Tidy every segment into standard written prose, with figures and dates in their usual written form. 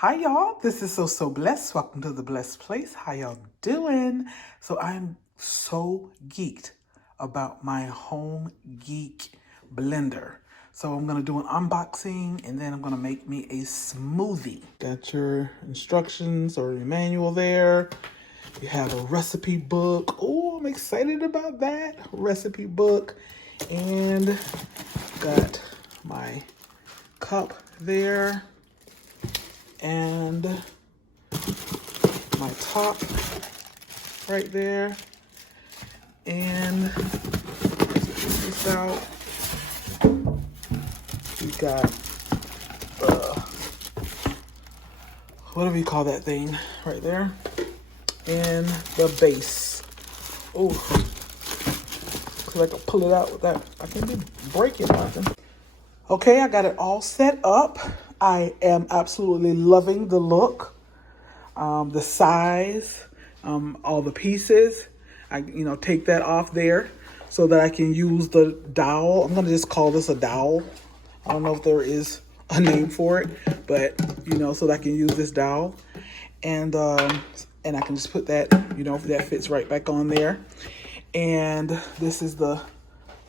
Hi y'all, this is So Blessed. Welcome to the Blessed Place. How y'all doing? So I'm so geeked about my Home Geek blender. So I'm gonna do an unboxing and then I'm gonna make me a smoothie. Got your instructions or your manual there. You have a recipe book. Oh, I'm excited about that. Recipe book. And got my cup there. And my top right there. And check this out. We got what do we call that thing right there? And the base. Oh, cause I can pull it out with that. I can be breaking nothing. Okay, I got it all set up. I am absolutely loving the look, the size, all the pieces. I, take that off there so that I can use the dowel. I'm gonna just call this a dowel. I don't know if there is a name for it, but so that I can use this dowel, and I can just put that, that fits right back on there. And this is the,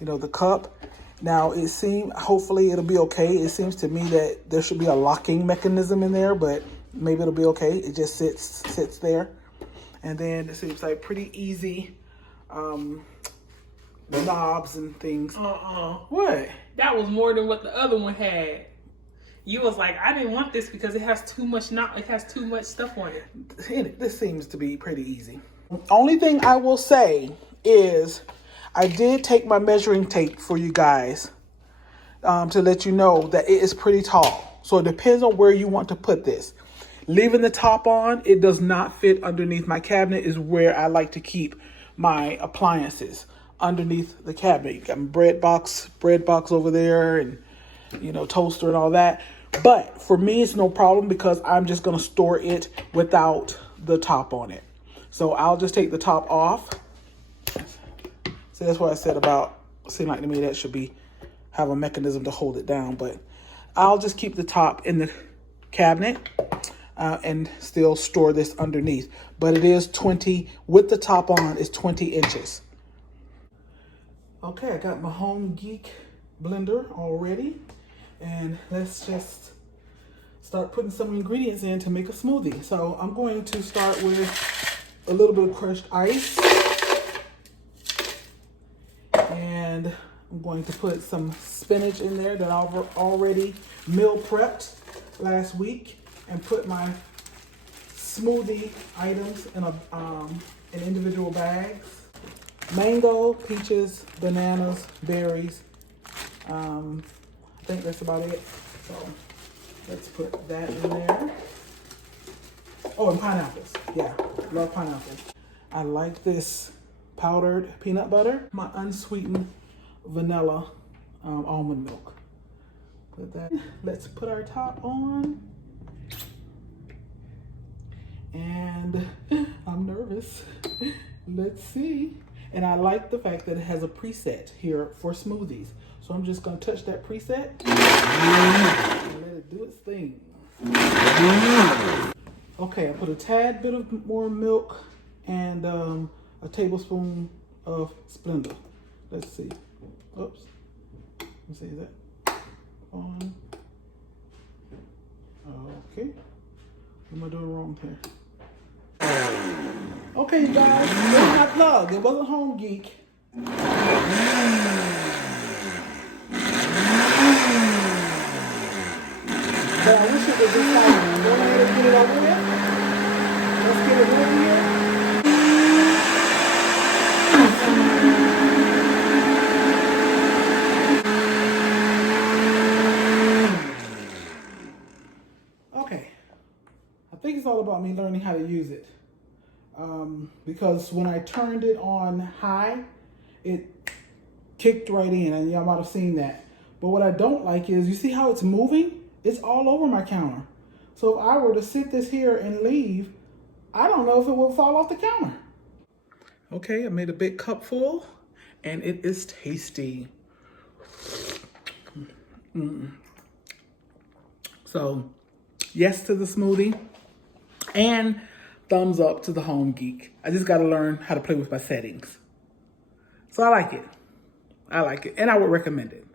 the cup. Now hopefully it'll be okay. It seems to me that there should be a locking mechanism in there, but maybe it'll be okay. It just sits there. And then it seems like pretty easy knobs and things. What? That was more than what the other one had. You was like, I didn't want this because it has too much it has too much stuff on it. This seems to be pretty easy. Only thing I will say is I did take my measuring tape for you guys to let you know that it is pretty tall. So it depends on where you want to put this. Leaving the top on, it does not fit underneath my cabinet, is where I like to keep my appliances, underneath the cabinet. You got my bread box over there, and toaster and all that. But for me, it's no problem because I'm just gonna store it without the top on it. So I'll just take the top off. So that's what I said about, seemed like to me that should have a mechanism to hold it down, but I'll just keep the top in the cabinet and still store this underneath. But it is 20, with the top on, is 20 inches. Okay, I got my Home Geek blender all ready. And let's just start putting some ingredients in to make a smoothie. So I'm going to start with a little bit of crushed ice. And I'm going to put some spinach in there that I've already meal prepped last week, and put my smoothie items in individual bags. Mango, peaches, bananas, berries. I think that's about it. So let's put that in there. Oh, and pineapples. Yeah, love pineapples. I like this powdered peanut butter, my unsweetened vanilla almond milk. Put that. Let's put our top on. And I'm nervous. Let's see. And I like the fact that it has a preset here for smoothies. So I'm just gonna touch that preset and let it do its thing. Okay, I put a tad bit of more milk and a tablespoon of Splenda. Let's see. Oops. Let's see, is that on? Okay. What am I doing wrong here? Okay, you guys, there's my plug. It wasn't Home Geek. But I wish it was just like, go ahead and get it over with. Let's get it over here. Okay. I think it's all about me learning how to use it. Because when I turned it on high, it kicked right in, and y'all might have seen that. But what I don't like is, you see how it's moving? It's all over my counter. So if I were to sit this here and leave, I don't know if it will fall off the counter. Okay, I made a big cup full, and it is tasty. So yes to the smoothie, and thumbs up to the Home Geek. I just got to learn how to play with my settings. So I like it. I like it, and I would recommend it.